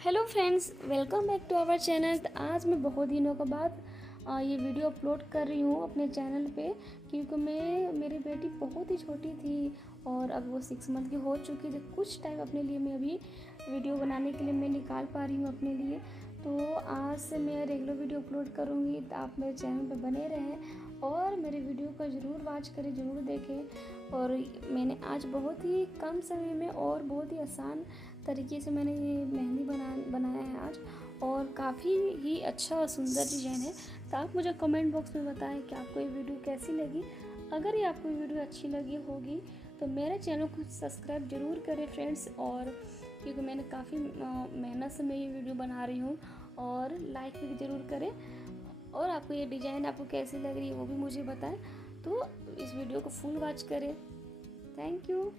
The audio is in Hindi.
Hello friends, welcome back to our channel. तो आज मैं बहुत दिनों के बाद ये वीडियो अपलोड कर रही हूँ अपने चैनल पे, क्योंकि मेरी बेटी बहुत ही छोटी थी और अब वो 6 मंथ की हो चुकी थी। कुछ टाइम अपने लिए मैं अभी वीडियो बनाने के लिए मैं निकाल पा रही हूँ अपने लिए। तो आज से मैं रेगुलर वीडियो अपलोड करूँगी, तो आप मेरे चैनल पे बने रहें और मेरे वीडियो को ज़रूर वॉच करें, ज़रूर देखें। और मैंने आज बहुत ही कम समय में और बहुत ही आसान तरीके से मैंने ये मेहंदी बनाया है आज, और काफ़ी ही अच्छा और सुंदर डिज़ाइन है। तो आप मुझे कमेंट बॉक्स में बताएं कि आपको ये वीडियो कैसी लगी। अगर ये आपको वीडियो अच्छी लगी होगी तो मेरे चैनल को सब्सक्राइब ज़रूर करें फ्रेंड्स। और क्योंकि मैंने काफ़ी मेहनत से मैं ये वीडियो बना रही हूँ, और लाइक भी ज़रूर करें। और आपको ये डिज़ाइन आपको कैसी लग रही है वो भी मुझे बताएं। तो इस वीडियो को फुल वॉच करें। Thank you.